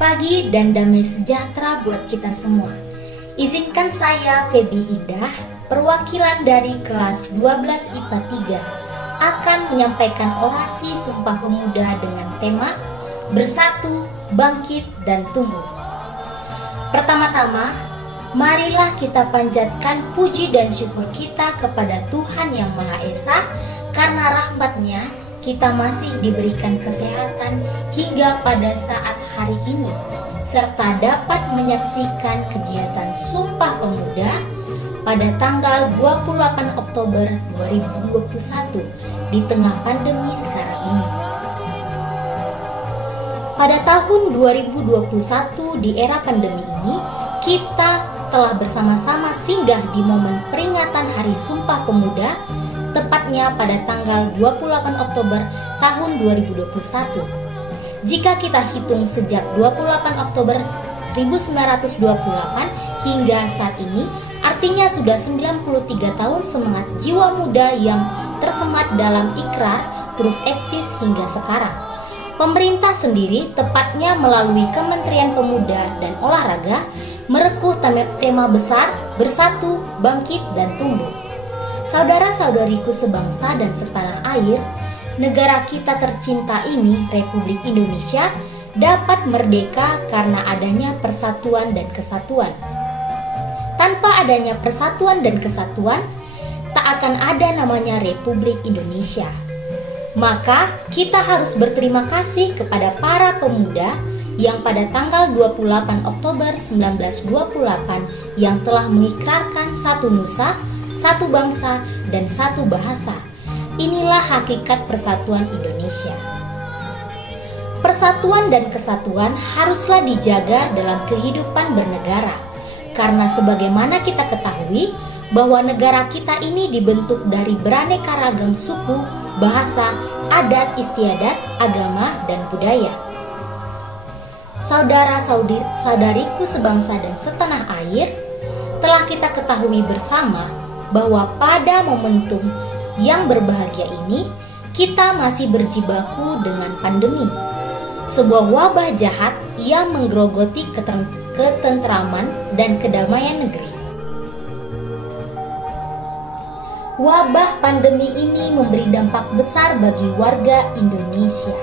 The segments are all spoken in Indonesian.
pagi dan damai sejahtera buat kita semua. Izinkan saya, Feby Indah, perwakilan dari kelas 12 IPA 3, akan menyampaikan orasi Sumpah Pemuda dengan tema Bersatu, Bangkit, dan Tumbuh. Pertama-tama, marilah kita panjatkan puji dan syukur kita kepada Tuhan Yang Maha Esa, karena rahmat-Nya kita masih diberikan kesehatan hingga pada saat hari ini, serta dapat menyaksikan kegiatan Sumpah Pemuda pada tanggal 28 Oktober 2021 di tengah pandemi sekarang ini. Pada tahun 2021 di era pandemi ini, kita telah bersama-sama singgah di momen peringatan Hari Sumpah Pemuda, tepatnya pada tanggal 28 Oktober tahun 2021. Jika kita hitung sejak 28 Oktober 1928 hingga saat ini, artinya sudah 93 tahun semangat jiwa muda yang tersemat dalam ikrar terus eksis hingga sekarang. Pemerintah sendiri, tepatnya melalui Kementerian Pemuda dan Olahraga, merekuh tema besar Bersatu, Bangkit, dan Tumbuh. Saudara-saudariku sebangsa dan setanah air, negara kita tercinta ini, Republik Indonesia, dapat merdeka karena adanya persatuan dan kesatuan. Tanpa adanya persatuan dan kesatuan, tak akan ada namanya Republik Indonesia. Maka kita harus berterima kasih kepada para pemuda yang pada tanggal 28 Oktober 1928 yang telah mengikrarkan satu nusa, satu bangsa, dan satu bahasa. Inilah hakikat persatuan Indonesia. Persatuan dan kesatuan haruslah dijaga dalam kehidupan bernegara, karena sebagaimana kita ketahui bahwa negara kita ini dibentuk dari beraneka ragam suku, bahasa, adat istiadat, agama, dan budaya. Saudara-saudariku sebangsa dan setanah air, telah kita ketahui bersama bahwa pada momentum yang berbahagia ini, kita masih berjibaku dengan pandemi, sebuah wabah jahat yang menggerogoti ketentraman dan kedamaian negeri. Wabah pandemi ini memberi dampak besar bagi warga Indonesia,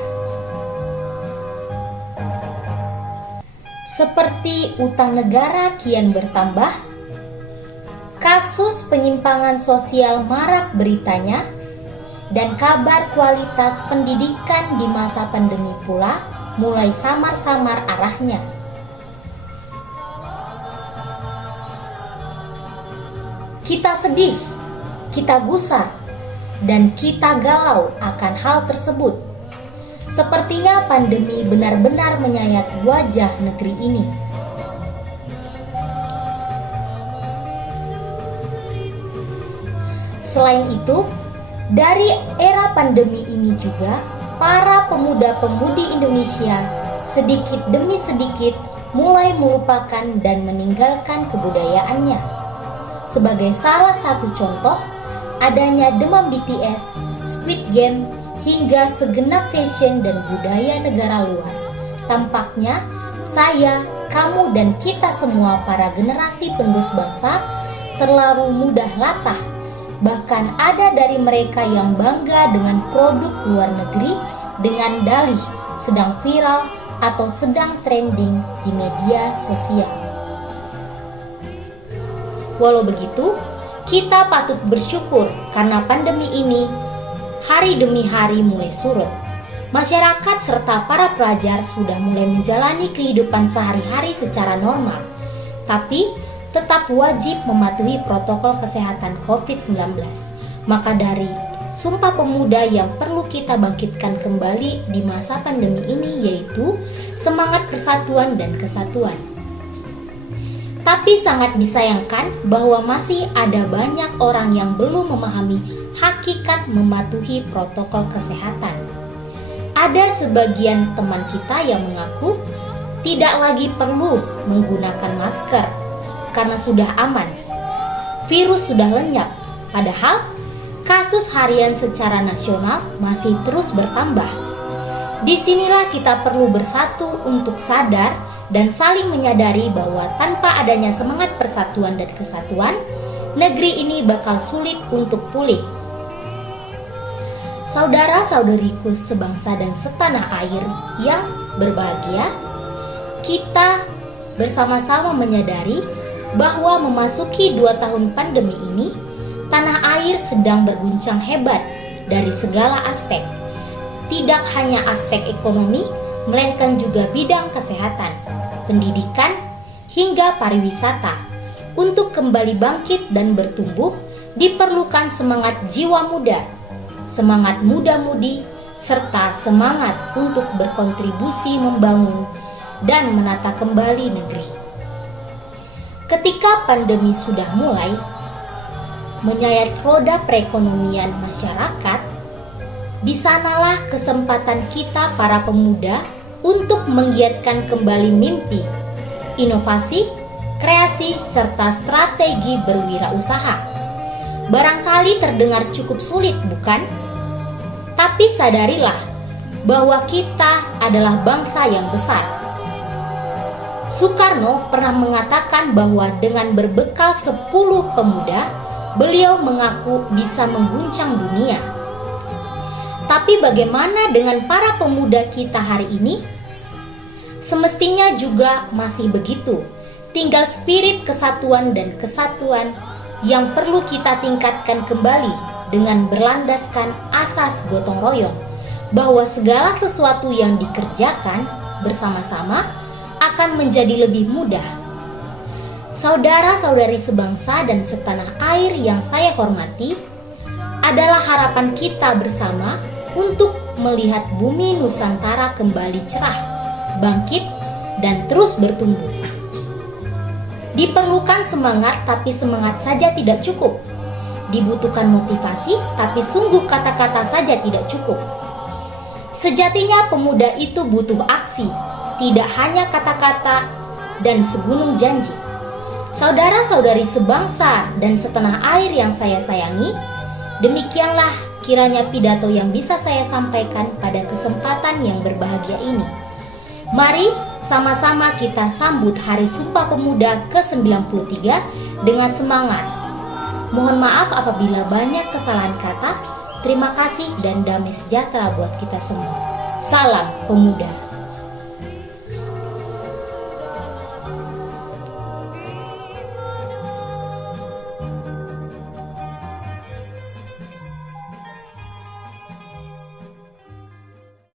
seperti utang negara kian bertambah, kasus penyimpangan sosial marak beritanya, dan kabar kualitas pendidikan di masa pandemi pula mulai samar-samar arahnya. Kita sedih, kita gusar, dan kita galau akan hal tersebut. Sepertinya pandemi benar-benar menyayat wajah negeri ini. Selain itu, dari era pandemi ini juga, para pemuda-pemudi Indonesia sedikit demi sedikit mulai melupakan dan meninggalkan kebudayaannya. Sebagai salah satu contoh, adanya demam BTS, Squid Game, hingga segenap fashion dan budaya negara luar. Tampaknya saya, kamu, dan kita semua para generasi penerus bangsa terlalu mudah latah. Bahkan ada dari mereka yang bangga dengan produk luar negeri dengan dalih sedang viral atau sedang trending di media sosial. Walau begitu, kita patut bersyukur karena pandemi ini hari demi hari mulai surut. Masyarakat serta para pelajar sudah mulai menjalani kehidupan sehari-hari secara normal. Tapi tetap wajib mematuhi protokol kesehatan COVID-19. Maka dari Sumpah Pemuda yang perlu kita bangkitkan kembali di masa pandemi ini yaitu semangat persatuan dan kesatuan. Tapi sangat disayangkan bahwa masih ada banyak orang yang belum memahami hakikat mematuhi protokol kesehatan. Ada sebagian teman kita yang mengaku tidak lagi perlu menggunakan masker karena sudah aman, virus sudah lenyap. Padahal kasus harian secara nasional masih terus bertambah. Disinilah kita perlu bersatu untuk sadar dan saling menyadari bahwa tanpa adanya semangat persatuan dan kesatuan, negeri ini bakal sulit untuk pulih. Saudara-saudariku sebangsa dan setanah air yang berbahagia, kita bersama-sama menyadari bahwa memasuki 2 tahun pandemi ini, tanah air sedang berguncang hebat dari segala aspek. Tidak hanya aspek ekonomi, melainkan juga bidang kesehatan, pendidikan, hingga pariwisata. Untuk kembali bangkit dan bertumbuh, diperlukan semangat jiwa muda, semangat muda-mudi, serta semangat untuk berkontribusi membangun dan menata kembali negeri. Ketika pandemi sudah mulai menyayat roda perekonomian masyarakat, di sanalah kesempatan kita para pemuda untuk menggiatkan kembali mimpi, inovasi, kreasi, serta strategi berwirausaha. Barangkali terdengar cukup sulit, bukan? Tapi sadarilah bahwa kita adalah bangsa yang besar. Soekarno pernah mengatakan bahwa dengan berbekal 10 pemuda, beliau mengaku bisa mengguncang dunia. Tapi bagaimana dengan para pemuda kita hari ini? Semestinya juga masih begitu. Tinggal spirit kesatuan dan kesatuan yang perlu kita tingkatkan kembali dengan berlandaskan asas gotong royong, bahwa segala sesuatu yang dikerjakan bersama-sama akan menjadi lebih mudah. Saudara-saudari sebangsa dan setanah air yang saya hormati, adalah harapan kita bersama untuk melihat bumi Nusantara kembali cerah, bangkit, dan terus bertumbuh. Diperlukan semangat, tapi semangat saja tidak cukup. Dibutuhkan motivasi, tapi sungguh kata-kata saja tidak cukup. Sejatinya pemuda itu butuh aksi, tidak hanya kata-kata dan segunung janji. Saudara-saudari sebangsa dan setanah air yang saya sayangi, demikianlah kiranya pidato yang bisa saya sampaikan pada kesempatan yang berbahagia ini. Mari sama-sama kita sambut Hari Sumpah Pemuda ke-93 dengan semangat. Mohon maaf apabila banyak kesalahan kata. Terima kasih dan damai sejahtera buat kita semua. Salam Pemuda.